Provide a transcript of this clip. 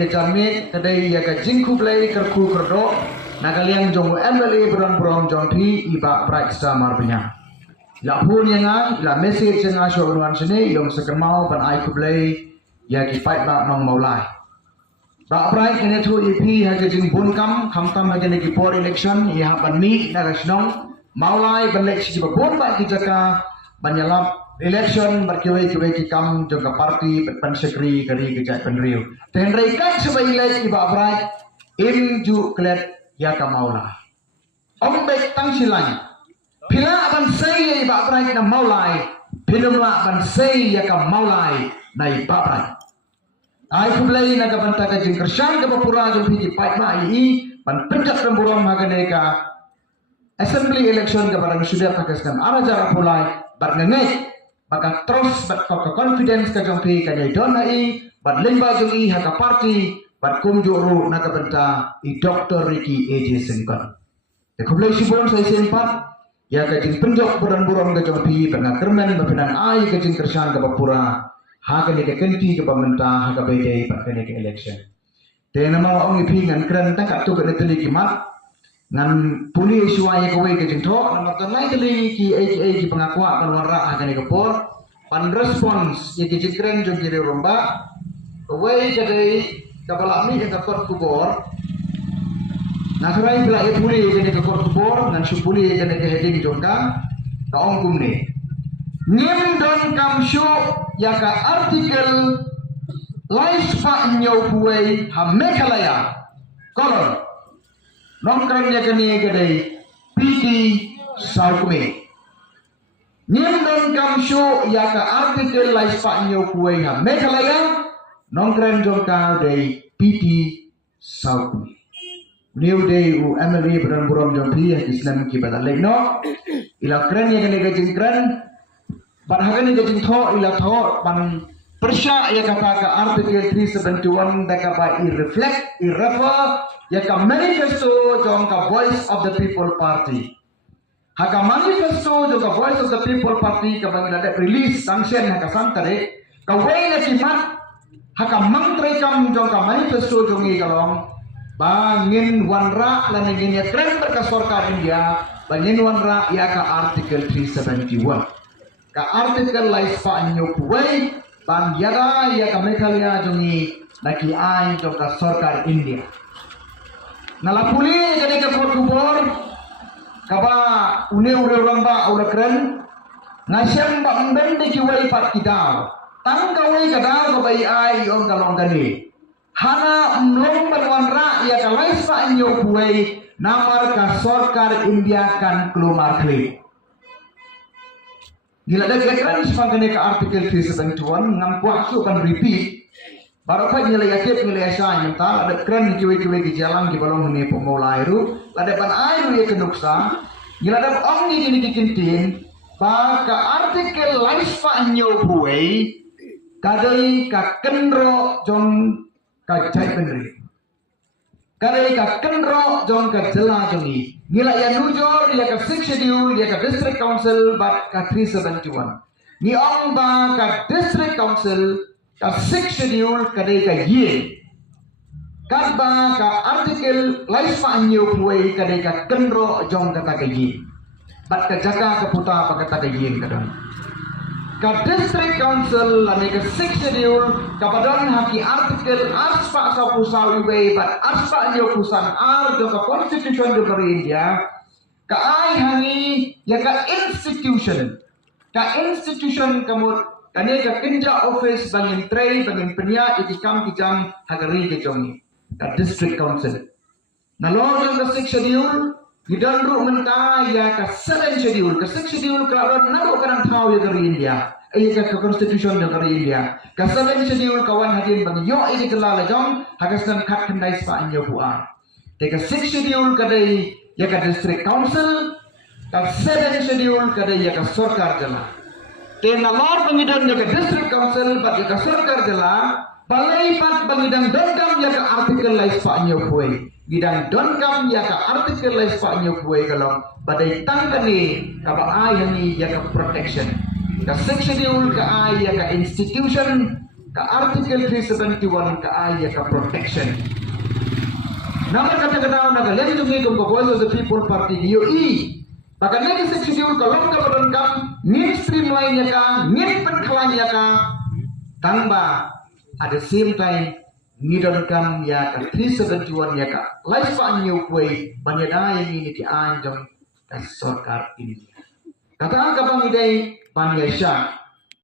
ke jamik kadai ya ke jingku play kerku kerdo nakaliang jong MLA beron jong pi iba bright star marbenya la pun yang la message yang asyo unuan sini yang sekemau ban ai ku play ya ki fight ba nong maulai ba bright kene tu EP ha ke jing bun kam tam ha ke ki por election ya ban mi na rasnong maulai ban lek si ba bon ba ki jaka banyalap election berkiwai ki kam jongka parti ban sekri kari kejat penriu tenrai kan sebailai iba bright im ju klet ya ka maula om bek tang silai pila ban sei iba bright na maulai pilumla ban sei ya ka maulai na iba bright ai kublai na ka banta ka jing kersan ka papura jong piji pait ma i ban penjat pemburon magane ka assembly election ka barang sudah pakistan ara jara pulai bar ngengai maka terus bat kau confidence ka jongpi ka dai dona i bat limba jong i haka parti bat kumjuru naga benta i Dr. Ricky AJ Sengkon de kublai sibon sai sempat ya ka jing penjok buran ka jongpi banga kermen bapenan ai ka jing kersan ka bapura haka ni ka kenti ka pamenta haka bedai bat ka ni ka election de nama ong i pingan kren ta ka tu ka neteli kimat ngan puli suaya kowe ke jengto nama tenai kali ki pengakua panwara akan ikapor pan response ye ki jikren jong kiri romba kowe kadai kapala mi ke kot kubor nasrai bila e puli ke ke kot kubor ngan su puli ke ke heading jongka ka ong kumne nim don kam shu ya ka artikel life pa nyo kuwe ha mekalaya kolon nongkrong ya kini kedai PT Saukme Nyendon kamsyo ya ka artikel lais pak nyo kuwe ha Meghalaya nongkrong jongka dari PT Saukme New day u MLA beran-buram jongpi ya Islam ki badalek no ila kren ya kini gajing kren ban hakan ni gajing tho ila tho ban persya ya kata ka artikel 371 daka ba i reflect i refer ya ka manifesto jong ka voice of the people party haka manifesto jong ka voice of the people party ka bang ada release sanction haka santare ka way na kimat haka mangtre kam jong ka manifesto jong i kalong bangin wanra lan ngin ya trend ka sarkar India bangin wanra ya ka artikel 371 ka artikel lais pa anyo kuwai bang yaga ya ka Meghalaya jongi naki ai jong ka sarkar India nalapuli jadi ke Fort Kubor kaba une orang ba ura keren ngasem ba mbende ki wai pat kita tang ka wai kada ko bai ai on kalong gani hana umlong berwanra ya ka lais pa anyo kuwai namar ka sarkar India kan kelumar kli gila dah keren sepangkane ka artikel 371 ngam kuasu kan repeat baru apa nilai aktif nilai asai mental ada keren kiwe-kiwe di jalan di balong ini pemulai ru ada pan air ya kenuksa gila ada ong ni dikintin baka artikel lais pa nyo buai kadai ka kenro jong ka jai penri kadai ka kenro jong ka jela jongi gila ya nujor ya ka 6 schedule ya ka district council bat ka 371 ni ong ba ka district council ka 6 schedule kadai ka ye kadba ka artikel lais pa anyo kuwai kadai ka kenro jong kata ka ye bat ka jaka ka puta pa kata ka ye kadang ka district council lani ka 6 schedule kapadon haki artikel aspa sa pusawi way bat aspa anyo pusan ar jong ka constitution do India ka ai hangi ya ka institution kamot kani ka kinja office bangin tray bangin penya itikam kijam hagari ke jongi ka district council nalong ka 6 schedule gidandru menta ya ka 7 schedule ka 6 schedule ka naro karang thaw ya dari India ay ka constitution dari India ka 7 schedule kawan hadin bang yo ini kelala jong hagasnan khat kandai sa anyo buan ka 6 schedule kadai ya ka district council ka 7 schedule kadai ya ka sarkar jala Tena lor pengidang ya ke district council bagi ke sarkar jela balai pat pengidang dongkam ya ke artikel lais pak nyokwe gidang dongkam ya ke artikel lais pak nyokwe kalau badai tangkani kaba ayani ya ke protection ka section ka ay ya ke institution ka article 371 ka aya ka protection. Naman kata-kata na kalian tungi kung Voice of the People Party DOE. Maka negi seksisiul kalau ka padon kam ngin streamline nya ka ngin penkelan nya ka tangba at the same time ngidon kam ya ka 371 ya ka life pa new way banyada yang ini di anjong ka sarkar ini. Kata ka bang idai banyasya